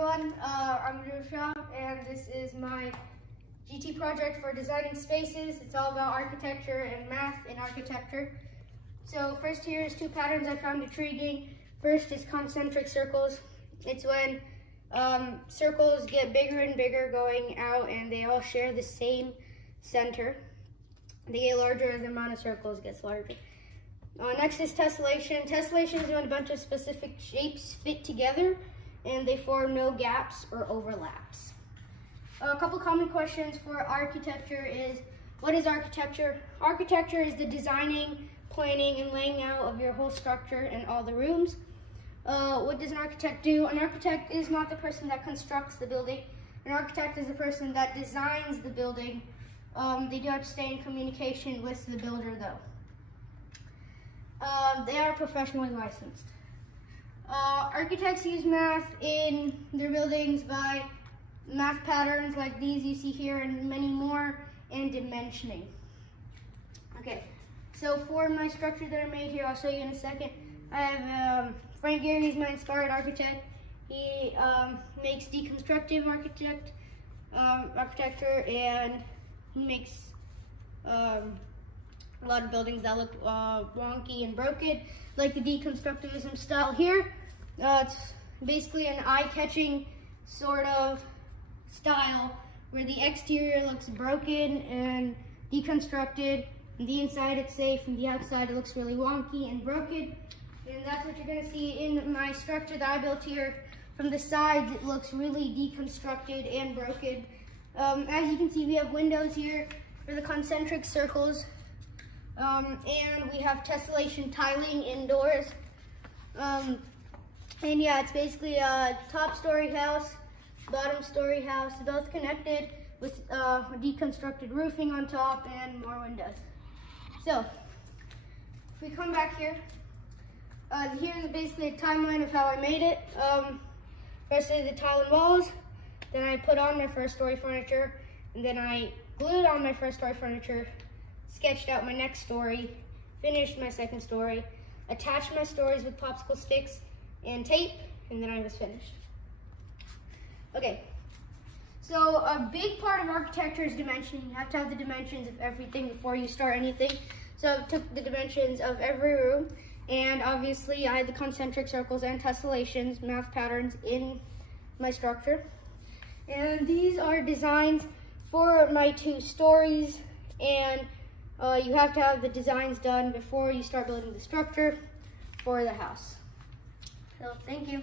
everyone, I'm Dhruv Shah, and this is my GT project for designing spaces. It's all about architecture and math in architecture. So first here is two patterns I found intriguing. First is concentric circles. It's when circles get bigger and bigger going out and they all share the same center. They get larger as the amount of circles gets larger. Next is tessellation. Tessellation is when a bunch of specific shapes fit together and they form no gaps or overlaps. A couple common questions for architecture is, what is architecture? Architecture is the designing, planning, and laying out of your whole structure and all the rooms. What does an architect do? An architect is not the person that constructs the building. An architect is the person that designs the building. They do have to stay in communication with the builder though. They are professionally licensed. Architects use math in their buildings by math patterns like these you see here and many more, and dimensioning. Okay, so for my structure that I made here, I'll show you in a second. I have Frank Gehry, he's my inspired architect. He makes deconstructive architecture, and he makes a lot of buildings that look wonky and broken, like the deconstructivism style here. It's basically an eye-catching sort of style where the exterior looks broken and deconstructed, and the inside it's safe, and the outside it looks really wonky and broken. And that's what you're going to see in my structure that I built here. From the sides it looks really deconstructed and broken. As you can see, we have windows here for the concentric circles. And we have tessellation tiling indoors. And yeah, it's basically a top story house, bottom story house, both connected with deconstructed roofing on top and more windows. So, if we come back here, here's basically a timeline of how I made it. First I did the tile and walls, then I put on my first story furniture, and then I glued on my first story furniture, sketched out my next story, finished my second story, attached my stories with popsicle sticks and tape, and then I was finished. Okay, so a big part of architecture is dimensioning. You have to have the dimensions of everything before you start anything. So I took the dimensions of every room, and obviously I had the concentric circles and tessellations, math patterns in my structure. And these are designs for my two stories, and you have to have the designs done before you start building the structure for the house. So thank you.